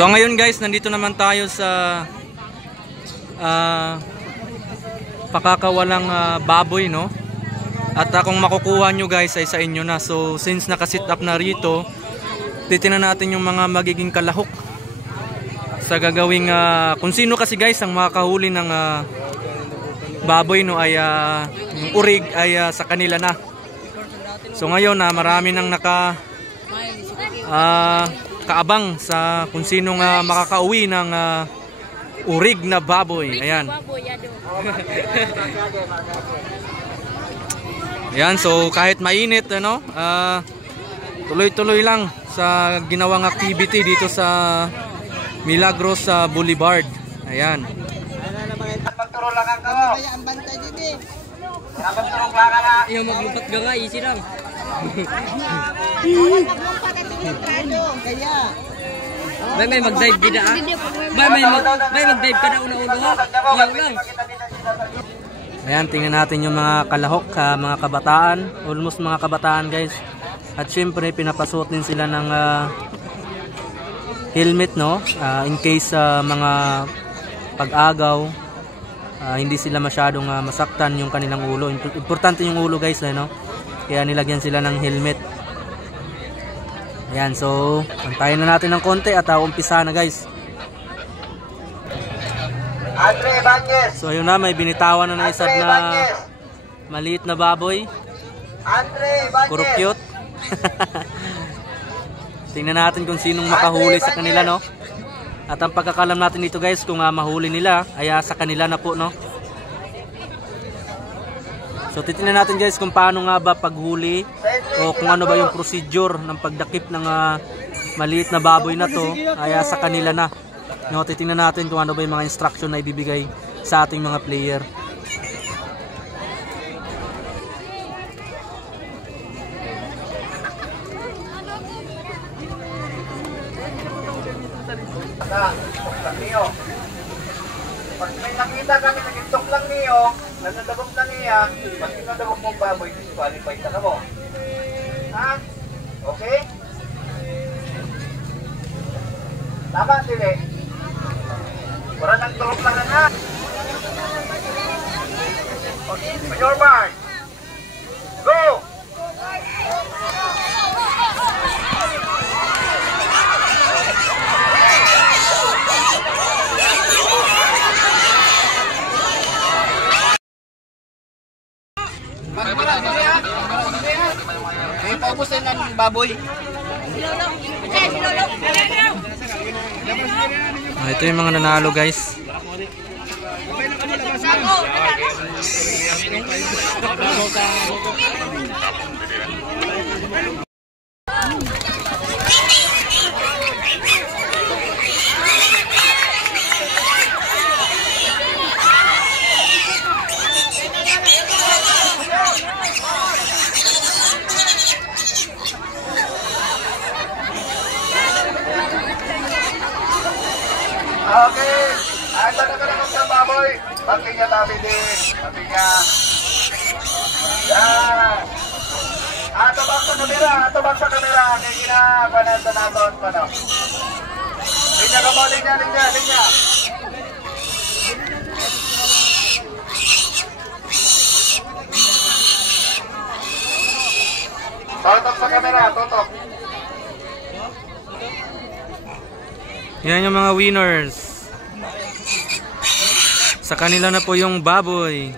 So ngayon guys, nandito naman tayo sa pakakawalang baboy, no? At kung makukuha nyo guys ay sa inyo na. So since nakasit up na rito, titingnan natin yung mga magiging kalahok sa gagawing kung sino kasi guys ang makakahuli ng baboy, no, ay yung urig ay sa kanila na. So ngayon marami nang kaabang sa kung sino makakauwi ng urig na baboy. Ayan. Ayan, so kahit mainit, ano, tuloy-tuloy lang sa ginawang activity dito sa Milagros Boulevard. Ayan. Magturo lang ang kao. Kaya ang bantay din. Magturong lang na. Yung maglupat ka nga, easy lang. Maglupat at tintrado. Kaya. May mag-dive gida ah. May mag-dive ka na una-ulo ha. Lang lang. Ayan, tingnan natin yung mga kalahok, mga kabataan. Almost mga kabataan guys. At syempre pinapasuot din sila ng helmet, no? In case mga pag-agaw, hindi sila masyadong masaktan yung kanilang ulo. Importante yung ulo guys, no? Kaya nilagyan sila ng helmet. Ayan, so antayin na natin ng konti at umpisa na guys. So ayun na, may binitawan na isa na maliit na baboy. Puro cute. Tingnan natin kung sinong makahuli sa kanila, no? At ang pagkakalam natin dito guys, kung mahuli nila ay sa kanila na po, no? So titingnan natin guys kung paano nga ba paghuli o kung ano ba yung procedure ng pagdakip ng maliit na baboy na to ay sa kanila na. No, titingnan natin kung ano ba yung mga instruction na ibibigay sa ating mga player. Pag may nakita kami nagintok lang niyo, nanadabog na niya, pag inadabog mong baboy, disqualified ka na mo. Ha? Okay? Tama, dili. Wala nang turok lang na. Mayor Mark! Go! May paubos na ng baboy. Ito yung mga nanalo guys. Okay. Ay, baka ka naman sa baboy. Pati niya tabi din. Pati niya. Yan. Atubak sa kamera. Atubak sa kamera. Kaya kinapanan sa naton pa, no? Linya ka mo. Linya. Totok sa kamera. Totok. Yan yung mga winners. Sa kanila na po yung baboy.